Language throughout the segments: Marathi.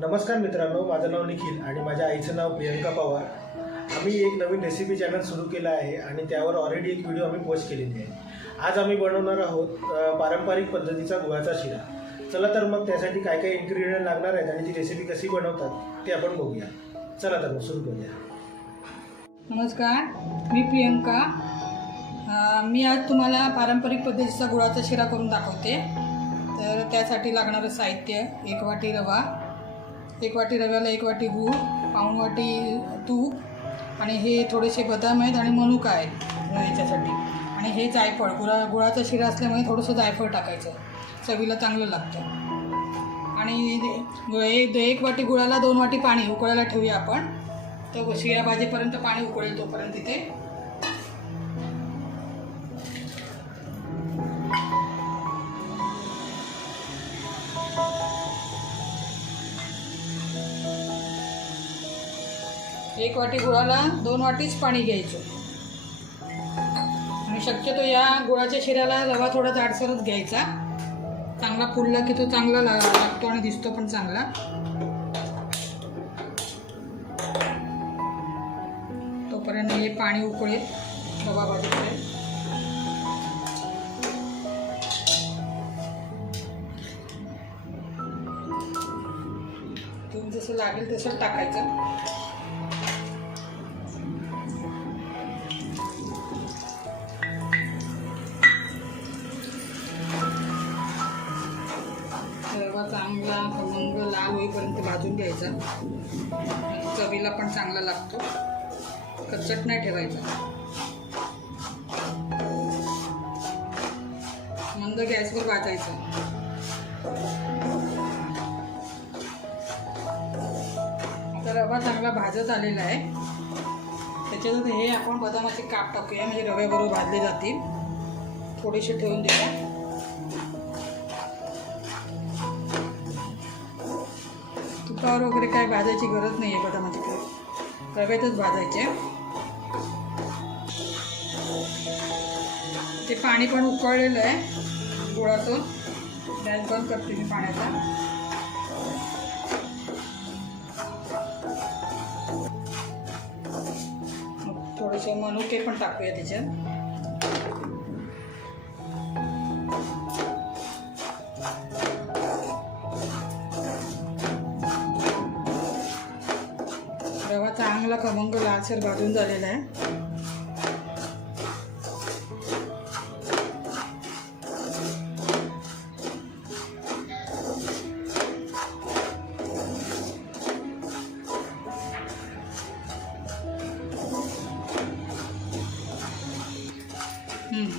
नमस्कार मित्रांनो, माझं नाव निखिल आणि माझ्या आईचं नाव प्रियंका पवार। आम्ही एक नवीन रेसिपी चॅनल सुरू केला आहे आणि त्यावर ऑलरेडी एक व्हिडिओ आम्ही पोस्ट केलेली आहे। आज आम्ही बनवणार आहोत पारंपरिक पद्धतीचा गुळाचा शिरा। चला तर मग त्यासाठी काय काय इन्ग्रेडियंट लागणार आहेत आणि ती रेसिपी कशी बनवतात ते आपण बघूया। चला तर मग सुरू करूया। नमस्कार, मी प्रियंका। मी आज तुम्हाला पारंपरिक पद्धतीचा गुळाचा शिरा करून दाखवते। तर त्यासाठी लागणारं साहित्य: 1 वाटी रवा, 1 वाटी रव्याला 1 वाटी गूळ, पाऊण वाटी तूप आणि हे थोडेसे बदाम आहेत आणि मनुका आहे याच्यासाठी। आणि हे जायफळ, गुळाचा शिरा असल्यामुळे थोडंसं जायफळ टाकायचं, चवीला चांगलं लागतं। आणि 1 वाटी गुळाला 2 वाटी पाणी उकळायला ठेवूया आपण। तर शिरा भाजेपर्यंत पाणी उकळेल तोपर्यंत तिथे 1 वाटी गुळाला 2 वाटीच पाणी घ्यायचं। आणि शक्यतो या गुळाच्या शिऱ्याला रवा थोडा जाडसरच घ्यायचा, चांगला फुलला की तो चांगला लागतो आणि दिसतो पण चांगला। तोपर्यंत हे पाणी उकळेल रवा भाजीपर्यंत। तूप जसं लागेल तसं टाकायचं। रवा चांगला खमंग लाल होईपर्यंत भाजून घ्यायचा, चवीला पण चांगला लागतो, कच्चट नाही ठेवायचा। मंद गॅसवर भाजायचं। आता रवा चांगला भाजत आलेला आहे, त्याच्यात हे आपण बदामाचे काप टाकूया, म्हणजे रव्याबरोबर भाजले जातील। थोडेसे ठेवून देऊया। तुपावर वगैरे काय भाजायची गरज नाही आहे, बदामाचे काप रव्यातच भाजायचे। ते पाणी पण उकळलेलं आहे गुळाचं, गॅस बंद करते मी पाण्याचा। थोडेसे मनुके पण टाकूया त्याच्यात। रवा चांगला खमंग लालसर भाजून झालेला आहे।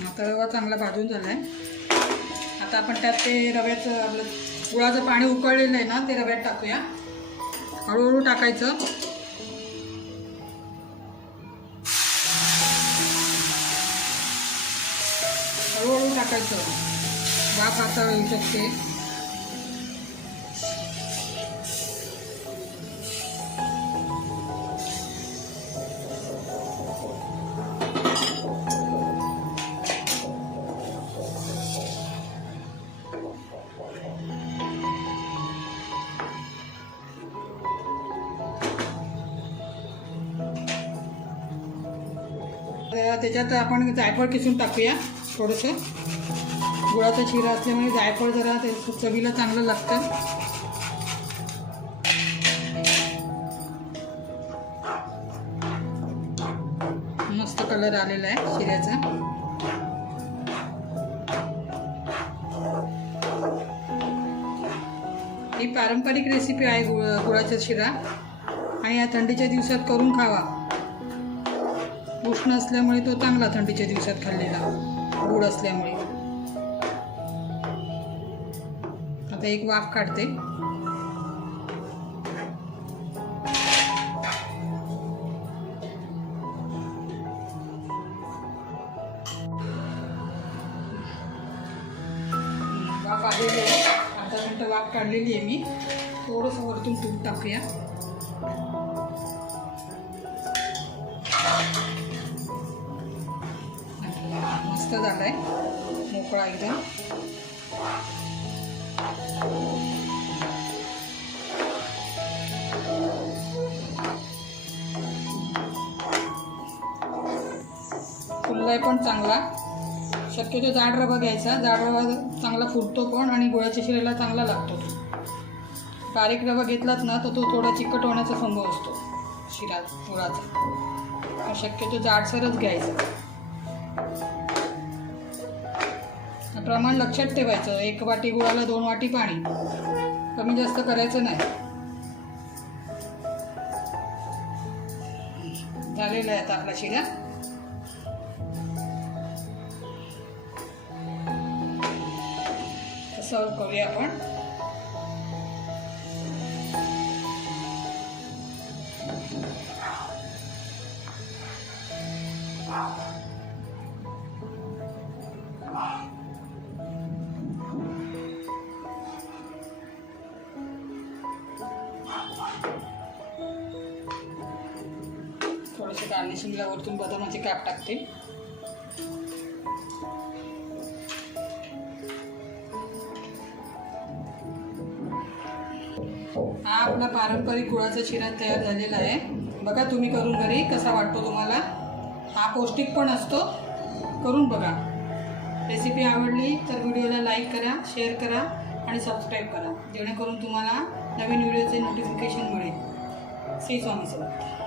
आता रवा चांगला भाजून झाला आहे। आता आपण त्यात ते रव्याचं आपलं गुळाचं पाणी उकळलेलं आहे ना, ते रव्यात टाकूया। हळूहळू टाकायचं। हळूहळू टाकायचं, वाफ आता येऊ शकते। त्याच्यात आपण जायफळ किसून टाकूया थोडंसं। गुळाचा शिरा असल्यामुळे जायफळ जरा ते चवीला चांगलं लागतं। मस्त कलर आलेला आहे शिऱ्याचा। ही पारंपरिक रेसिपी आहे गुळाचा शिरा, आणि या थंडीच्या दिवसात करून खावा। उष्ण असल्यामुळे तो चांगला थंडीच्या दिवसात खाल्लेला, गुळ असल्यामुळे। आता एक वाफ काढते। वाफ आलेली आहे, 10 मिनटं वाफ काढलेली आहे मी। थोडंसं वरतून तूप टाकूया। मस्त झालाय, मोकळा एकदम। आहे पण चांगला. शक्यतो जाड रवा घ्यायचा. जाड रवा चांगला फुटतो पण आणि गुळाच्या शिऱ्याला चांगला लागतो. बारीक रवा घेतलात ना तर तो थोडा चिकट होण्याचा संभव असतो शिरा गुळाचा. शक्यतो जाडसरच घ्यायचं. प्रमाण लक्षात ठेवायचं. 1 वाटी गुळाला 2 वाटी पाणी. कमी जास्त करायचं नाही. झालेला आहे आता आपला शिरा. सर्व करूया आपण. थोडेसे गार्निशिंगला वरतून बदामाचे काप टाकते. हा आपला पारंपरिक गुळाचा शिरा तयार झालेला आहे. बघा तुम्ही करून घरी कसा वाटतो तुम्हाला. हा पौष्टिक पण असतो. करून बघा. रेसिपी आवडली तर व्हिडिओला लाईक करा, शेअर करा आणि सबस्क्राईब करा, जेणेकरून तुम्हाला नवीन व्हिडिओचे नोटिफिकेशन मिळेल. श्री स्वामी समर्थ.